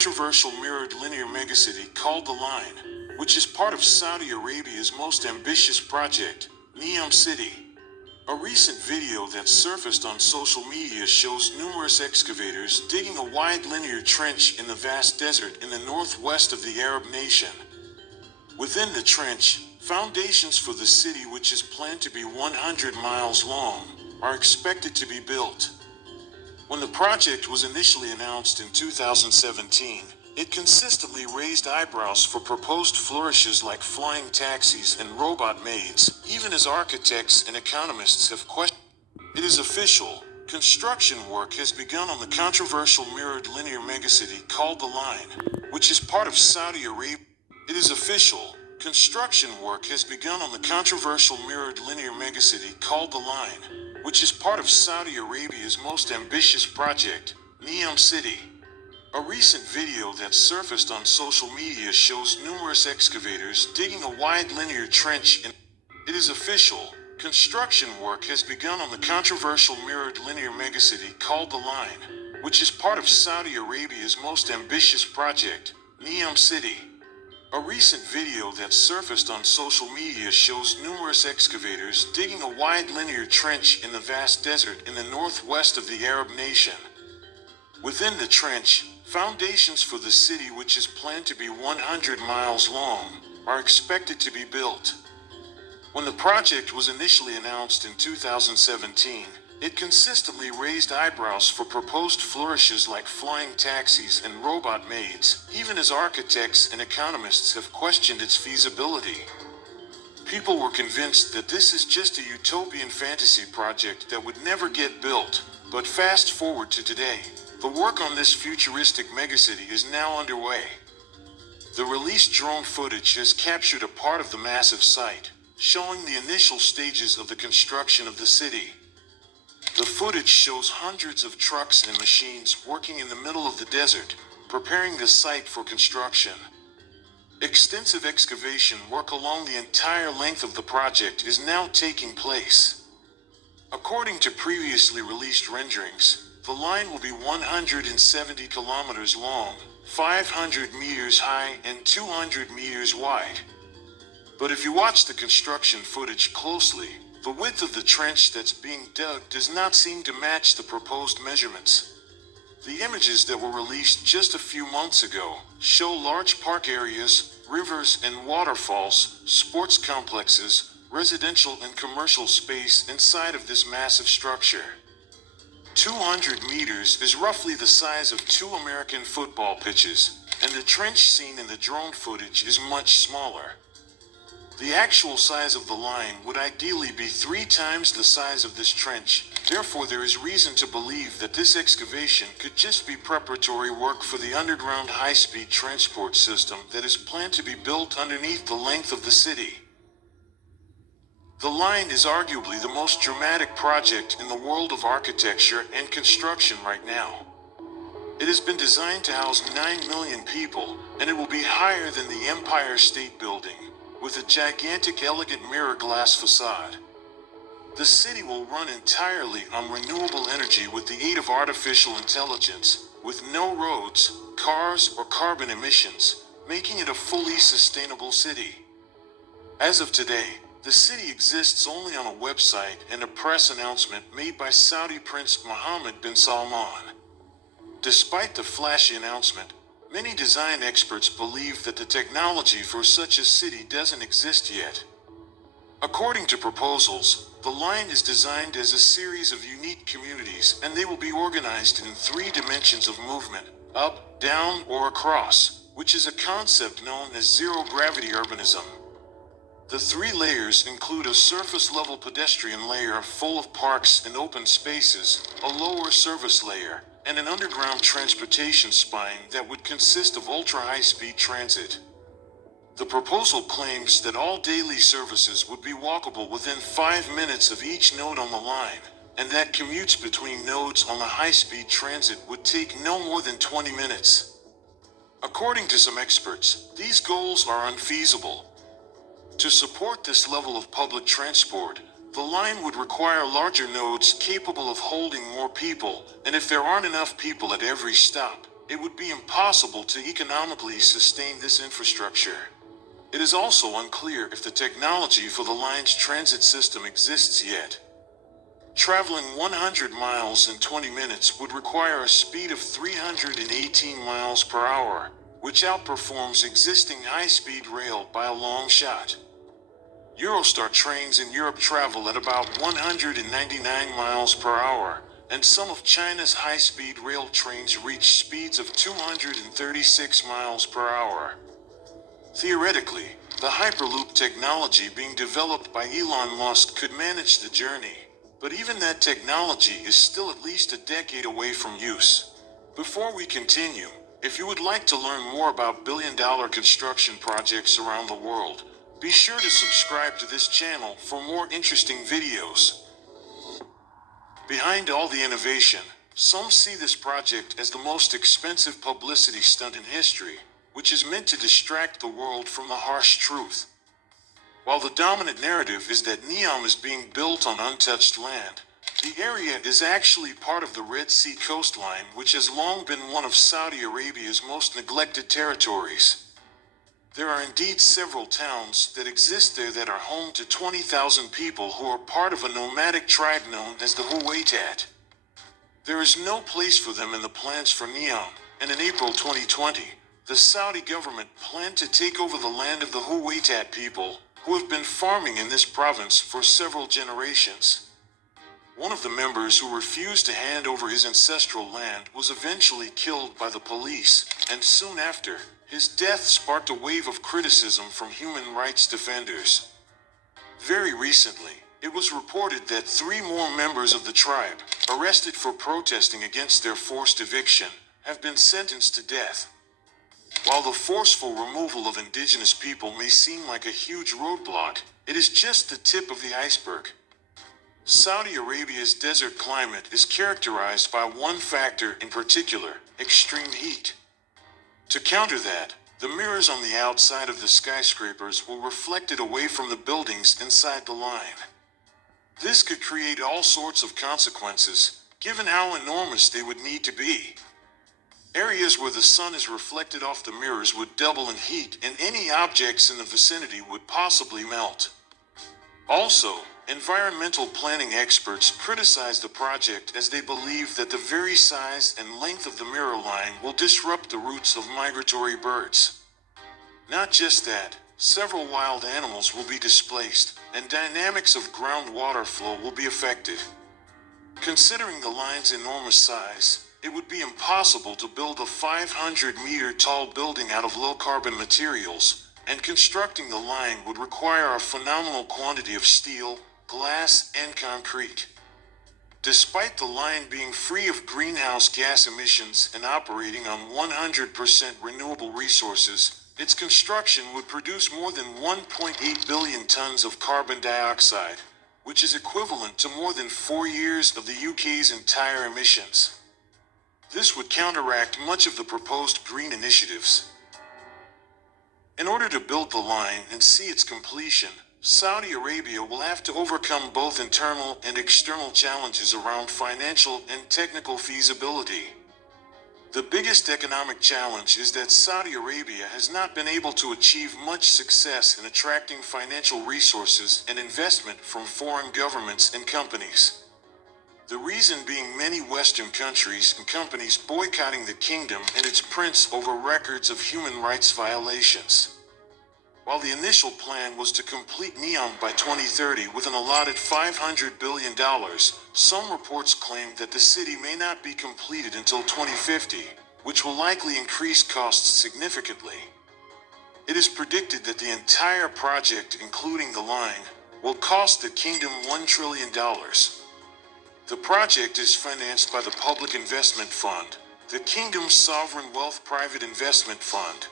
Controversial mirrored linear megacity called The Line, which is part of Saudi Arabia's most ambitious project, Neom City. A recent video that surfaced on social media shows numerous excavators digging a wide linear trench in the vast desert in the northwest of the Arab nation. Within the trench, foundations for the city, which is planned to be 100 miles long, are expected to be built. When the project was initially announced in 2017, it consistently raised eyebrows for proposed flourishes like flying taxis and robot maids, even as architects and economists have questioned. It is official. Construction work has begun on the controversial mirrored linear megacity called The Line, which is part of Saudi Arabia. It is official. Construction work has begun on the controversial mirrored linear megacity called The Line, which is part of Saudi Arabia's most ambitious project, Neom City. A recent video that surfaced on social media shows numerous excavators digging a wide linear trench in. It is official. Construction work has begun on the controversial mirrored linear megacity called The Line, which is part of Saudi Arabia's most ambitious project, Neom City. A recent video that surfaced on social media shows numerous excavators digging a wide linear trench in the vast desert in the northwest of the Arab nation. Within the trench, foundations for the city, which is planned to be 100 miles long, are expected to be built. When the project was initially announced in 2017, it consistently raised eyebrows for proposed flourishes like flying taxis and robot maids, even as architects and economists have questioned its feasibility. People were convinced that this is just a utopian fantasy project that would never get built, but fast forward to today, the work on this futuristic megacity is now underway. The released drone footage has captured a part of the massive site, showing the initial stages of the construction of the city. The footage shows hundreds of trucks and machines working in the middle of the desert, preparing the site for construction. Extensive excavation work along the entire length of the project is now taking place. According to previously released renderings, the line will be 170 kilometers long, 500 meters high, and 200 meters wide. But if you watch the construction footage closely, the width of the trench that's being dug does not seem to match the proposed measurements. The images that were released just a few months ago show large park areas, rivers and waterfalls, sports complexes, residential and commercial space inside of this massive structure. 200 meters is roughly the size of 2 American football pitches, and the trench seen in the drone footage is much smaller. The actual size of the line would ideally be 3 times the size of this trench, therefore there is reason to believe that this excavation could just be preparatory work for the underground high-speed transport system that is planned to be built underneath the length of the city. The line is arguably the most dramatic project in the world of architecture and construction right now. It has been designed to house 9 million people, and it will be higher than the Empire State Building, with a gigantic elegant mirror glass facade. The city will run entirely on renewable energy with the aid of artificial intelligence, with no roads, cars, or carbon emissions, making it a fully sustainable city. As of today, the city exists only on a website and a press announcement made by Saudi Prince Mohammed bin Salman. Despite the flashy announcement, many design experts believe that the technology for such a city doesn't exist yet. According to proposals, the line is designed as a series of unique communities, and they will be organized in 3 dimensions of movement: up, down, or across, which is a concept known as zero-gravity urbanism. The 3 layers include a surface-level pedestrian layer full of parks and open spaces, a lower service layer, and an underground transportation spine that would consist of ultra-high-speed transit. The proposal claims that all daily services would be walkable within 5 minutes of each node on the line, and that commutes between nodes on the high-speed transit would take no more than 20 minutes. According to some experts, these goals are unfeasible. To support this level of public transport, the line would require larger nodes capable of holding more people, and if there aren't enough people at every stop, it would be impossible to economically sustain this infrastructure. It is also unclear if the technology for the line's transit system exists yet. Traveling 100 miles in 20 minutes would require a speed of 318 miles per hour, which outperforms existing high-speed rail by a long shot. Eurostar trains in Europe travel at about 199 miles per hour, and some of China's high-speed rail trains reach speeds of 236 miles per hour. Theoretically, the Hyperloop technology being developed by Elon Musk could manage the journey, but even that technology is still at least a decade away from use. Before we continue, if you would like to learn more about billion-dollar construction projects around the world, be sure to subscribe to this channel for more interesting videos. Behind all the innovation, some see this project as the most expensive publicity stunt in history, which is meant to distract the world from the harsh truth. While the dominant narrative is that NEOM is being built on untouched land, the area is actually part of the Red Sea coastline, which has long been one of Saudi Arabia's most neglected territories. There are indeed several towns that exist there that are home to 20,000 people who are part of a nomadic tribe known as the Huwaitat. There is no place for them in the plans for NEOM, and in April 2020, the Saudi government planned to take over the land of the Huwaitat people, who have been farming in this province for several generations. One of the members who refused to hand over his ancestral land was eventually killed by the police, and soon after, his death sparked a wave of criticism from human rights defenders. Very recently, it was reported that 3 more members of the tribe, arrested for protesting against their forced eviction, have been sentenced to death. While the forceful removal of indigenous people may seem like a huge roadblock, it is just the tip of the iceberg. Saudi Arabia's desert climate is characterized by one factor in particular: extreme heat. To counter that, the mirrors on the outside of the skyscrapers will reflect it away from the buildings inside the line. This could create all sorts of consequences, given how enormous they would need to be. Areas where the sun is reflected off the mirrors would double in heat, and any objects in the vicinity would possibly melt. Also, environmental planning experts criticize the project as they believe that the very size and length of the mirror line will disrupt the routes of migratory birds. Not just that, several wild animals will be displaced, and dynamics of groundwater flow will be affected. Considering the line's enormous size, it would be impossible to build a 500-meter-tall building out of low-carbon materials, and constructing the line would require a phenomenal quantity of steel, glass, and concrete. Despite the line being free of greenhouse gas emissions and operating on 100% renewable resources, its construction would produce more than 1.8 billion tons of carbon dioxide, which is equivalent to more than 4 years of the UK's entire emissions. This would counteract much of the proposed green initiatives. In order to build the line and see its completion, Saudi Arabia will have to overcome both internal and external challenges around financial and technical feasibility. The biggest economic challenge is that Saudi Arabia has not been able to achieve much success in attracting financial resources and investment from foreign governments and companies. The reason being many Western countries and companies boycotting the kingdom and its prince over records of human rights violations. While the initial plan was to complete NEOM by 2030 with an allotted $500 billion, some reports claim that the city may not be completed until 2050, which will likely increase costs significantly. It is predicted that the entire project, including the line, will cost the kingdom $1 trillion. The project is financed by the Public Investment Fund, the Kingdom's sovereign wealth private investment fund.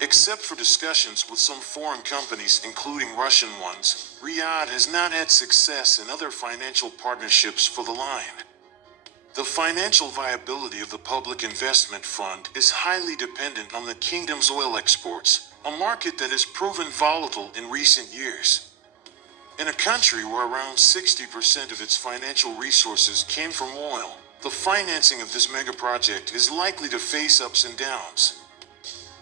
Except for discussions with some foreign companies, including Russian ones, Riyadh has not had success in other financial partnerships for the line. The financial viability of the Public Investment Fund is highly dependent on the kingdom's oil exports, a market that has proven volatile in recent years. In a country where around 60% of its financial resources came from oil, The financing of this mega project is likely to face ups and downs.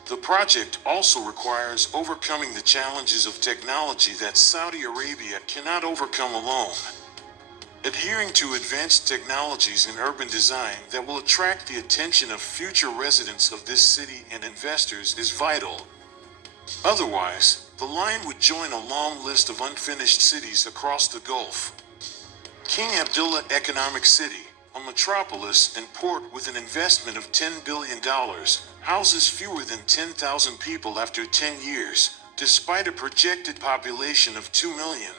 The project also requires overcoming the challenges of technology that Saudi Arabia cannot overcome alone. Adhering to advanced technologies in urban design that will attract the attention of future residents of this city and investors is vital. Otherwise, the line would join a long list of unfinished cities across the Gulf. King Abdullah Economic City, a metropolis and port with an investment of $10 billion, houses fewer than 10,000 people after 10 years, despite a projected population of 2 million.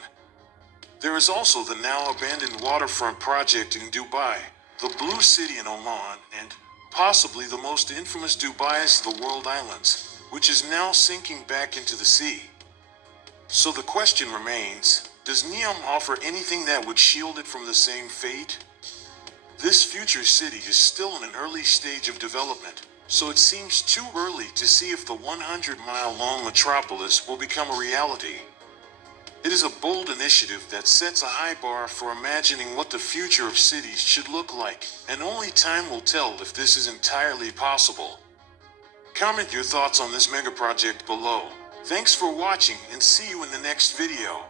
There is also the now abandoned waterfront project in Dubai, the Blue City in Oman, and possibly the most infamous Dubai's The World Islands, which is now sinking back into the sea. So the question remains, does Neom offer anything that would shield it from the same fate? This future city is still in an early stage of development, so it seems too early to see if the 100-mile-long metropolis will become a reality. It is a bold initiative that sets a high bar for imagining what the future of cities should look like, and only time will tell if this is entirely possible. Comment your thoughts on this mega project below. Thanks for watching and see you in the next video.